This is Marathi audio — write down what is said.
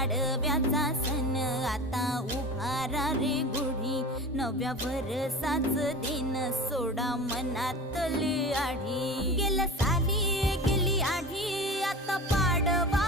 पाडव्याचा सण आता उभारा रे गुढी नव्या वर्षाच दिन सोडा मनातली आढी गेल्या साली गेली आढी आता पाडवा